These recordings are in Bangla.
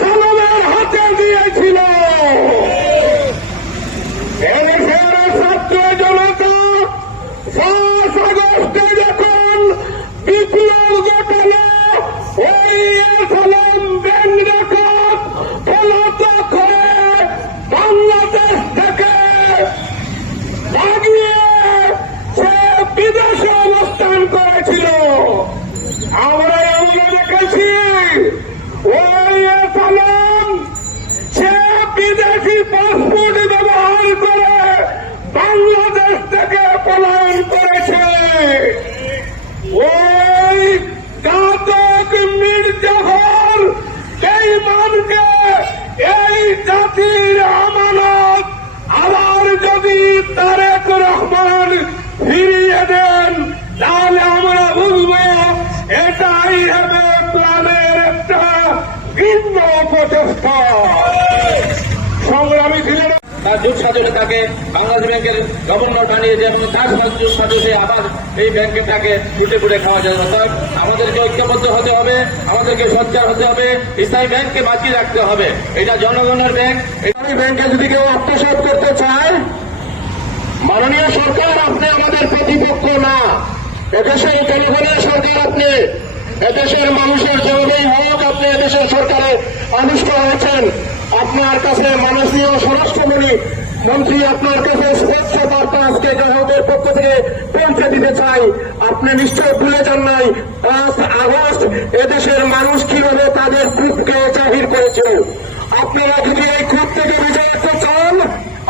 সালামের হাতে দিয়েছিল। এদেশের ছাত্র জনতা 5 আগস্টে যখন বিপ্লব ঘটালো, ওই সালাম ব্যাংক ডাকাত পলাতক হয়ে বাংলাদেশ থেকে ভাগিয়ে সে বিদেশে অবস্থান করেছিল। আমরা দেখেছি ওই সালাম সে বিদেশি পাসপোর্ট ব্যবহার করে বাংলাদেশ থেকে পলায়ন করেছে। ওই ঘাতক মীর জাফর বেঈমানকে এই জাতির আমানত আবার যদি তারেক রহমান ফিরিয়ে দেন, তাহলে আমরা বুঝবো এটাই হবে প্ল্যানের একটা ভিন্ন প্রচেষ্টা। সংগ্রামী ছিলেন জোট সাজনে তাকে বাংলাদেশ ব্যাংকের গভর্নর বানিয়ে যে তার জোট সাজনে আবার এই ব্যাংকে তাকে ফুটে ফুটে খাওয়া যাবে। অর্থাৎ আমাদেরকে ঐক্যবদ্ধ হতে হবে, আমাদেরকে সোচ্চার হতে হবে, ইসলামী ব্যাংককে বাঁচিয়ে রাখতে হবে। এটা জনগণের ব্যাংক। ইসলামী ব্যাংকে যদি কেউ আত্মসাৎ করতে চায়, মাননীয় সরকার আপনি আমাদের প্রতিপক্ষ না, এদেশের জনগণের সরকার আপনি, এদেশের মানুষের জন্যই হোক আপনি এদেশের সরকারের আনুষ্ঠ হয়েছেন। আপনার কাছে মাননীয় স্বরাষ্ট্রমন্ত্রী আপনার কাছে স্পষ্ট বার্তা আজকে গ্রাহকদের পক্ষ থেকে পৌঁছে দিতে চাই। আপনি নিশ্চয় ভুলে যান নাই 5 আগস্ট এদেশের মানুষ কিভাবে তাদের ক্ষোভকে জাহির করেছিল। আপনারা যদি এই ক্ষোভ থেকে বিজয় রাখতে চান,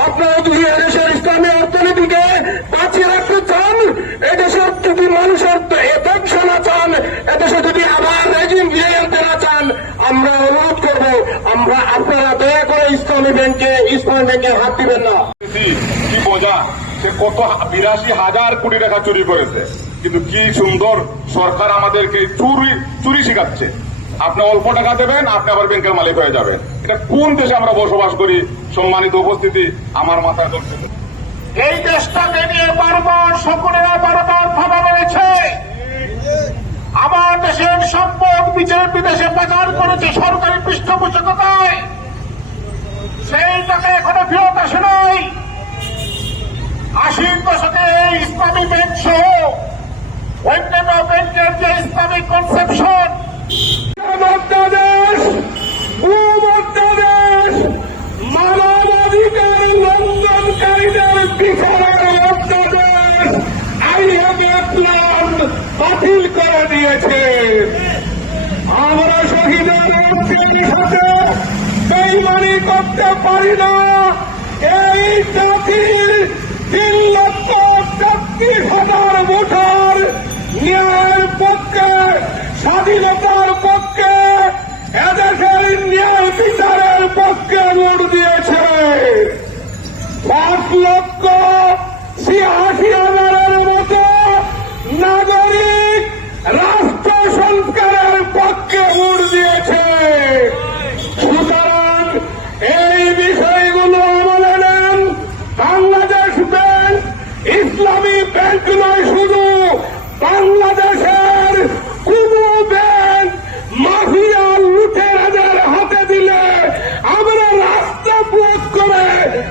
আপনারা যদি এদেশের ইসলামী অর্থনীতিকে বাঁচিয়ে রাখতে চান, এদেশের যদি মানুষের ব্যবসা না চান, এদেশে যদি আবার রেজিম ফিরিয়ে আনতে না চান, আমরা অনুরোধ করবো আপনারা দয়া করে ইসলামী ব্যাংকে হাত দিবেন না। কি বোঝা সে কত 82,000 কোটি টাকা চুরি করেছে, কিন্তু কি সুন্দর সরকার আমাদেরকে চুরি শিখাচ্ছে। আপনি অল্প টাকা দেবেন, আপনি আবার ব্যাংকের মালিক হয়ে যাবেন। এটা কোন দেশে আমরা বসবাস করি? সম্মানিত উপস্থিতি, আমার মাথায় ধরছে। এই দেশটাকে নিয়ে বারবার সকলেরা বারবার ভাবা বেড়েছে। আমার দেশের সম্পদ বিদেশে পাচার করেছে সরকারি পৃষ্ঠপোষকতায়, সেই টাকা এখনো ফেরত আসে নাই। 80 দশকে এই ইসলামী ব্যাংক সহ অন্যান্য ব্যাংকের যে ইসলামিক কনসেপশন, মানবাধিকার লঙ্ঘনকারীদের বিচারের অধ্যাদেশ আইএমএ প্ল্যান বাতিল করে দিয়েছে। আমরা শহীদের রক্তের সাথে বেইমানি করতে পারি না। এই জাতির 3,36,000 ভোটার ন্যায়ের পক্ষে, স্বাধীনতার পক্ষে, এদেশের ন্যায় বিচারের পক্ষে ভোট দিয়েছে। 5,86,000 মতো নাগরিক রাষ্ট্র সংস্কারের পক্ষে ভোট দিয়েছে। সুতরাং এই বিষয়গুলো আমলে নেন। বাংলাদেশ ব্যাংক ইসলামী ব্যাংক নয়, শুধু বাংলাদেশের কোন ব্যাংক মাফিয়া লুটেরাদের হাতে দিলে আমরা রাস্তা ব্লক করে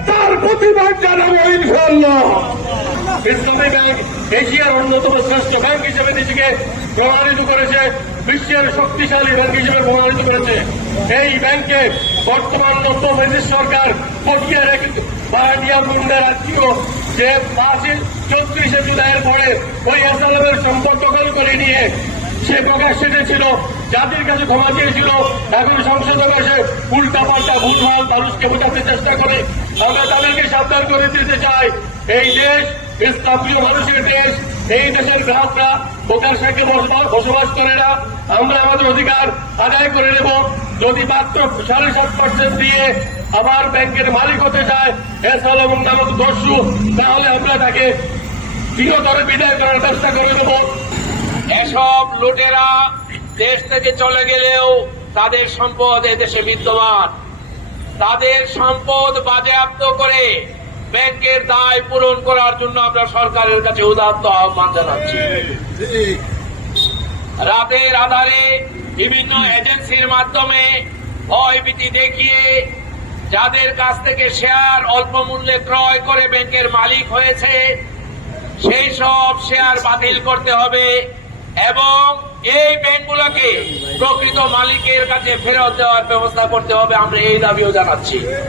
তার প্রতিবাদ জানাবো ইনশাআল্লাহ। ইসলামী ব্যাংক এশিয়ার অন্যতম শ্রেষ্ঠ ব্যাংক হিসেবে নিজেকে প্রমাণিত করেছে, বিশ্বের শক্তিশালী ব্যাংক হিসেবে প্রমাণিত করেছে। এই ব্যাংকে বর্তমান নব্য ব্রিটিশ সরকার পটিয়ে রেখে নিয়ম গুন্ডার আত্মীয় যে 34শে জুলাইয়ের পরে ওই আসালামের সম্পদ দখল করে নিয়ে সে প্রকাশ্যে ছিল, জাতির কাছে ক্ষমা চেয়েছিল। এখন সংসদে বসে উল্টা পাল্টা ভুলভাল মানুষকে বোঝাতে চেষ্টা করে। আমরা তাদেরকে সাবধান করে দিতে চাই, এই দেশ ইসলামীয় মানুষের দেশ। এই দেশের গ্রাহকরা বোকার সঙ্গে বসবাস করে না। আমরা আমাদের অধিকার আদায় করে নেব। যদি মাত্র 7.5% দিয়ে আবার ব্যাংকের মালিক হতে চায় এসালাম নামক দস্যু, তাহলে আমরা তাকে চিরতরে বিদায় করার চেষ্টা করে দেব। এসব লুটেরা দেশ থেকে চলে গেলেও তাদের সম্পদ এদেশে বিদ্যমান। তাদের সম্পদ বাজেয়াপ্ত করে ব্যাংকের দায় পূরণ করার জন্য আমরা সরকারের কাছে উদাত্ত আহ্বান জানাচ্ছি। রাতের আধারে বিভিন্ন এজেন্সির মাধ্যমে ভয়ভীতি দেখিয়ে যাদের কাছ থেকে শেয়ার অল্প মূল্যে ক্রয় করে ব্যাংকের মালিক হয়েছে সেই সব শেয়ার বাতিল করতে হবে এবং এই ব্যাংকগুলোকে প্রকৃত মালিকের কাছে ফেরত দেওয়ার ব্যবস্থা করতে হবে। আমরা এই দাবিও জানাচ্ছি।